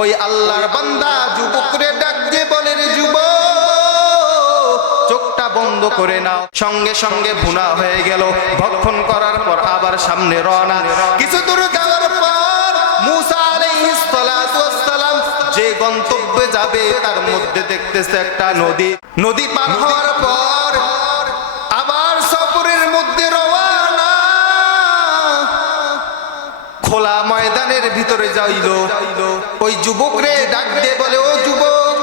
ওই আল্লাহর বান্দা যুবকরে ডাক দিয়ে বলে, রে যুবক, চোখটা বন্ধ করে নাও। সঙ্গে সঙ্গে ভুনা হয়ে গেল। ভক্ষণ করার পর আবার সামনে রওনা। কিছু দূর যাওয়ার পর মুসা আলাইহিস সালাতু ওয়াস সালাম যে গন্তব্যে যাবে তার মধ্যে দেখতেছে একটা নদী। নদী পার হওয়ার পর আবার সফরের মধ্যে রওনা। খোলা ময়দানের ভিতরে যাইল। ওই যুবকরে ডাক দিয়ে বলে, ও যুবক,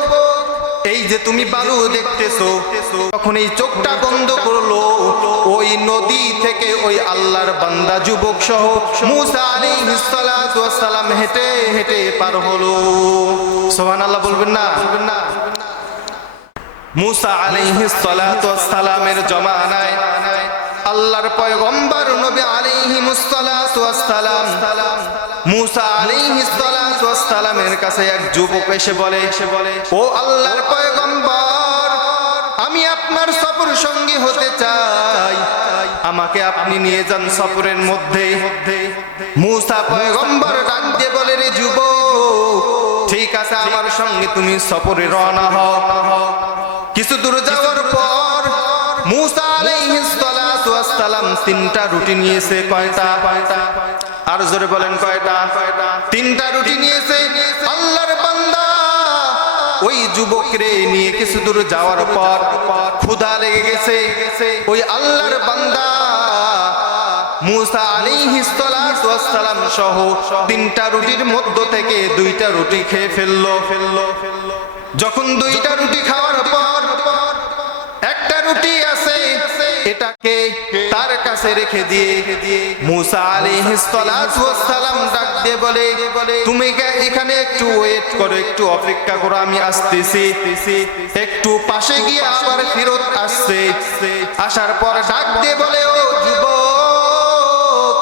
এই যে তুমি বালু দেখতেছো, তখন এই চোখটা বন্ধ করলো। ওই নদী থেকে ওই আল্লাহর বান্দা যুবক সহ মুসা আলাইহিস সালাতু ওয়াস সালাম হেঁটে হেঁটে পার হলো। সুবহানাল্লাহ বলবেন না? মুসা আলাইহিস সালাতু ওয়াস সালামের জমানায় আল্লাহর পয়গম্বর নবী আলাইহিস সালাতু ওয়াস সালাম মুসা আলাইহিস সালাতু ওয়াস সালামের কাছে এক যুবক এসে বলে, ও আল্লাহর পয়গম্বর, আমি আপনার সফর সঙ্গী হতে চাই, আমাকে আপনি নিয়ে যান সফরের মধ্যে। মুসা পয়গম্বর ডাক দিয়ে বলে, রে যুবক, ঠিক আছে, আমার সঙ্গে তুমি সফরে রওনা হও। কিছু দূর যাওয়ার পর মুসা আলাইহিস সালাতু ওয়াস সালাম 3টা রুটি নিয়েছে। কয়টা? আর জোরে বলেন, কয়টা? 3টা রুটি নিয়েছে। আল্লাহর বান্দা ওই যুবকরে নিয়ে কিছু দূর যাওয়ার পর ক্ষুধা লেগে গেছে। ওই আল্লাহর বান্দা মুসা আলাইহিস সালাতু ওয়াস সালাম সহ 3টা রুটির মধ্য থেকে 2টা রুটি খেয়ে ফেললো। যখন 2টা রুটি খাওয়ার পর একটা রুটি আছে, এটাকে তার কাছে রেখে দিয়ে মুসা আলাইহিস সালাতু ওয়াস সালাম ডাক দিয়ে বলে, তুমি এখানে একটু ওয়েট করো, একটু অপেক্ষা করো, আমি আসতেছি। একটু পাশে গিয়ে আবার ফেরত আসছে। আসার পর ডাক দিয়ে বলে, ও যুবক,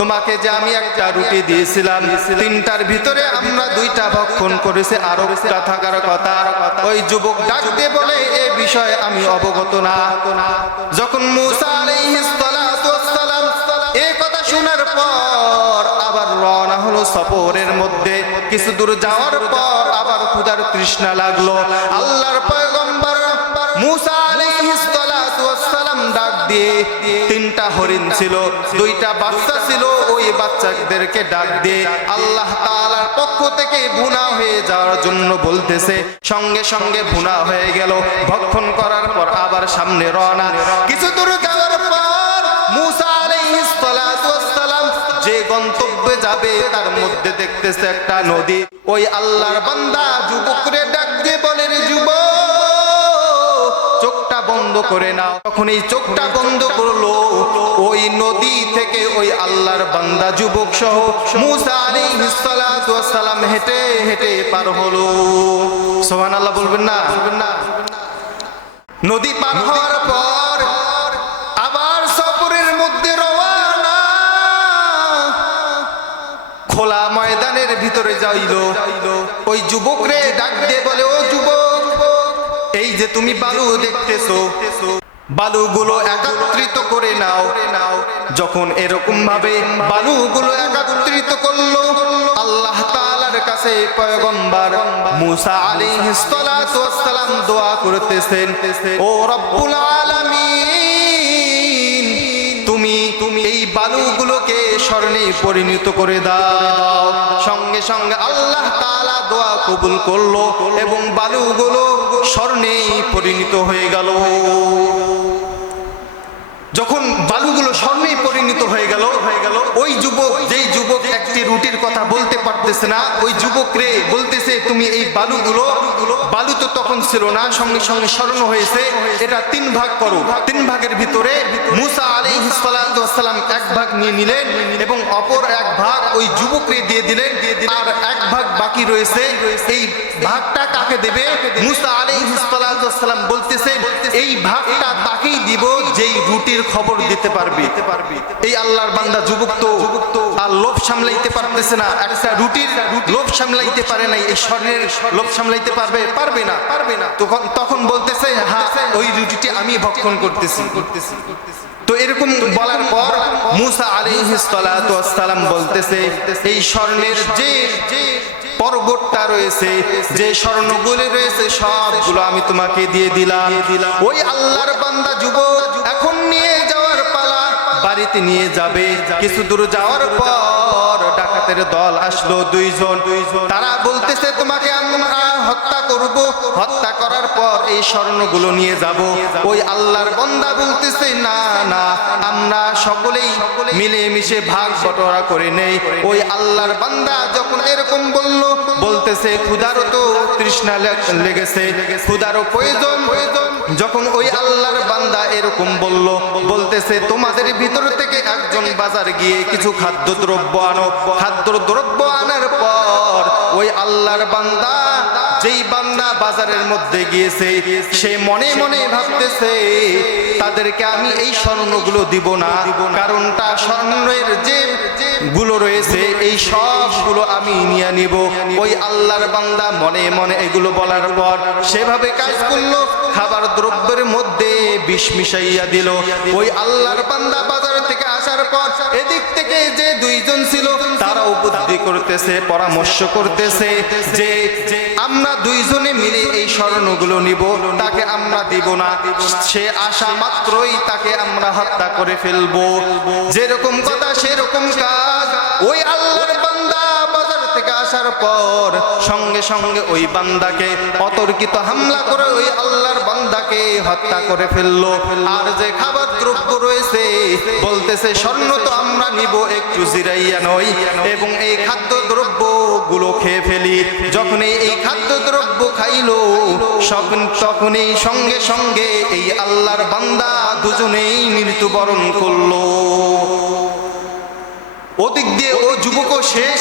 তোমাকে যে আমি একটা রুটি দিয়েছিলাম, 3টার ভিতরে আমরা 2টা ভক্ষণ করেছি, আরো একটা থাকার কথা। ওই যুবক ডাক দিয়ে বলে, এ বিষয়ে আমি অবগত না। যখন মুসা আলাইহিস সালাতু ওয়াস সালাম এই কথা শোনার পর আবার রওনা হলো সফরের মধ্যে। কিছু দূর যাওয়ার পর আবার ক্ষুধার তৃষ্ণা লাগলো। আল্লাহর পয়গম্বর মুসা আলাইহিস সালাতু ওয়াস সালাম ডাক দিয়ে, 3টা হরিণ ছিল, 2টা বাচ্চা ছিল, ওই বাচ্চাদেরকে ডাক দিয়ে আল্লাহ তাআলার পক্ষ থেকে ভুনা হয়ে যাওয়ার জন্য বলতেছে। সঙ্গে সঙ্গে ভুনা হয়ে গেল। ভক্ষণ করার পর আবার সামনে রওনা। কিছু দূর যাওয়ার পর মুসা আলাইহিস সালাতু ওয়াস সালাম যে গন্তব্যে যাবে তার মধ্যে দেখতেছে একটা নদী। ওই আল্লাহর বান্দা যুবকরে ডাক দিয়ে বলে, রে যুবক, চোখটা বন্ধ করে নাও। তখন এই চোখটা বন্ধ করলো। ওই নদী থেকে ওই আল্লাহর বান্দা যুবক সহ মুসা আলাইহিস সালাতু ওয়াস সালাম হেঁটে হেঁটে পার হলো। সুবহানাল্লাহ বলবেন না? নদী পার হওয়ার পর আবার সফরের মধ্যে রওনা। খোলা ময়দানের ভিতরে যাইল। ওই যুবকরে ডাক দিয়ে বলে, ও যুবক, এই যে তুমি বালু দেখতেছো, বালুগুলো একত্রিত করে নাও। যখন এরকম ভাবে বালুগুলো একত্রিত করলো, আল্লাহ তাআলার কাছে পয়গম্বর মুসা আলাইহিস সালাতু ওয়াস সালাম দোয়া করতেছেন, ও রব্বুল আলামিন, তুমি এই বালুগুলোকে স্বর্ণে পরিণত করে দাও। সঙ্গে সঙ্গে আল্লাহ তাআলা দোয়া কবুল করলো এবং বালুগুলো স্বর্ণে পরিণত হয়ে গেল। যখন বালুগুলো স্বর্ণে পরিণত হয়ে গেল, ওই যুবক, যেই যুবক একটি রুটির কথা বলতে পারতেছে না, ওই যুবক রে বলতেছে, তুমি এই বালুগুলো, বালু তো তখন ছিল না, সঙ্গে সঙ্গে স্বর্ণ হয়েছে, এটা 3 ভাগ করো। 3 ভাগের ভিতরে মুসা আলাইহিস সালাতু ওয়াস সালাম 1 ভাগ নিয়ে নিলেন এবং অপর 1 ভাগ ওই যুবককে দিয়ে দিলেন। আর 1 ভাগ বাকি রয়েছে। এই ভাগটা কাকে দেবে? মুসা আলাইহিস সালাতু ওয়াস সালাম বলতেছেন, এই ভাগটা তাকেই দিব যেই রুটির খবর দিতে পারবে। এই আল্লাহর বান্দা যুবক তো আর লোভ সামলাইতে পারতেছে না, একটা রুটির লোভ সামলাইতে পারে নাই, এই স্বর্ণের লোভ সামলাইতে পারবে না। তখন বলতেছে, হ্যাঁ, ওই রুটিটি আমি ভক্ষণ করতেছি। তো এরকম বলার পর মুসা আলাইহিস সালাতু ওয়াস সালাম বলতেছে, এই স্বর্ণের যে পর্বতটা রয়েছে, যে স্বর্ণগুলো রয়েছে সবগুলো আমি তোমাকে দিয়ে দিলাম। ওই আল্লাহর বান্দা যুবক এখন নিয়ে যাওয়ার পালা, বাড়িতে নিয়ে যাবে। কিছু দূর যাওয়ার পর ডাকাতের দল আসলো দুইজন। তারা বলতেছে তোমাকে আমরা হত্যা করব, হত্যা করার পর এই স্বর্ণগুলো নিয়ে যাব। ওই আল্লাহর বান্দা বলতেছে না না, আমরা সকলেই মিলে মিশে ভাগ বটোয়ারা করে নেই। ওই আল্লাহর বান্দা যখন এরকম বলতেছে ক্ষুধারও তো তৃষ্ণা লেগেছে, ক্ষুধারও প্রয়োজন। যখন ওই আল্লাহর বান্দা এরকম বলতেছে তোমাদের ভিতর থেকে একজন বাজার গিয়ে কিছু খাদ্যদ্রব্য আনো। খাদ্যদ্রব্য আনার পর ওই আল্লাহর বান্দা, যেই বান্দা বাজারের মধ্যে গিয়েছে, সে মনে মনে ভাবতেছে তাদেরকে আমি এই স্বর্ণগুলো দিব না, কারণটা স্বর্ণের যে গুলো রয়েছে এই সবগুলো আমি নিয়ে নিব। ওই আল্লাহর বান্দা মনে মনে এগুলো বলার পর সেভাবে কাজ করলো, খাবার দ্রব্যের মধ্যে বিষ মিশাইয়া দিল। ওই আল্লাহর বান্দা বাজার থেকে আসার পর এদিক থেকে যে দুইজন ছিল তারাও বুদ্ধি করতেছে, পরামর্শ করতেছে যে আমরা দুইজনে মিলে এই স্বর্ণগুলো নিব, তাকে আমরা দিব না। সে আসা মাত্রই তাকে আমরা হত্যা করে ফেলবো। যেরকম কথা সেরকম কাজ। ওই আল্লাহর বান্দা বাজার থেকে আসার পর সঙ্গে সঙ্গে ওই বান্দাকে অতর্কিত হামলা করে ওই আল্লাহর বান্দাকে হত্যা করে ফেললো। আর যে খাবার দ্রব্য রয়েছে বলতেছে স্বর্ণ তো আমরা নিব, একটু জিরাইয়া নই, এবং এই খাদ্য দ্রব্য গুলো খেয়ে ফেলি। যখন এই খাদ্য দ্রব্য খাইলো তখনই সঙ্গে সঙ্গে এই আল্লাহর বান্দা দুজনেই মৃত্যুবরণ করলো। ওদিক দিয়ে ও যুবকও শেষ,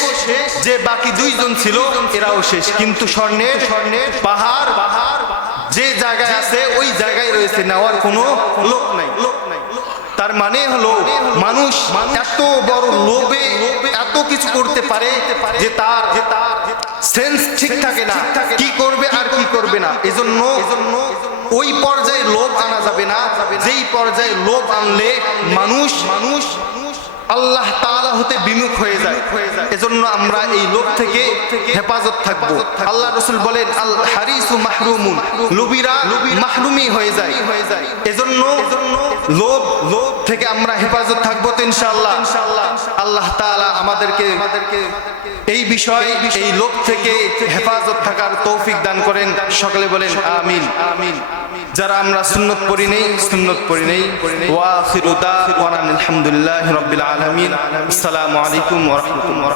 যে বাকি দুইজন ছিল এরাও শেষ। কিন্তু স্বর্ণের পাহাড় যে জায়গায় আছে ওই জায়গায় রয়েছে, নেওয়ার কোনো লোক নাই। তার মানে হলো মানুষ এত বড় লোভে এত কিছু করতে পারে যে তার সেন্স ঠিক থাকে না, কি করবে আর কি করবে না। এজন্য ওই পর্যায়ে লোভ আনা যাবে না, যেই পর্যায়ে লোভ আনলে মানুষ আল্লাহ তাআলা হতে বিমুখ হয়ে যায়। এজন্য আমরা এই লোভ থেকে হেফাজত থাকবো। আল্লাহ রাসূল বলেন আল হারিসু মাহরুমুন, লোভীরা মাহরুমি হয়ে যায়। এজন্য লোভ থেকে আমরা হেফাজত থাকবো তো ইনশাআল্লাহ। আল্লাহ তাআলা আমাদেরকে এই বিষয়, এই লোভ থেকে হেফাজত থাকার তৌফিক দান করেন। সকলে বলেন আমিন। যারা আমরা সুন্নত পড়ি নেই, সুন্নত পড়ি নেই। ওয়া আখিরু দাওয়ানা আলহামদুলিল্লাহি রাব্বিল আলামিন। আসসালামু আলাইকুম ওয়া রাহমাতুল্লাহ।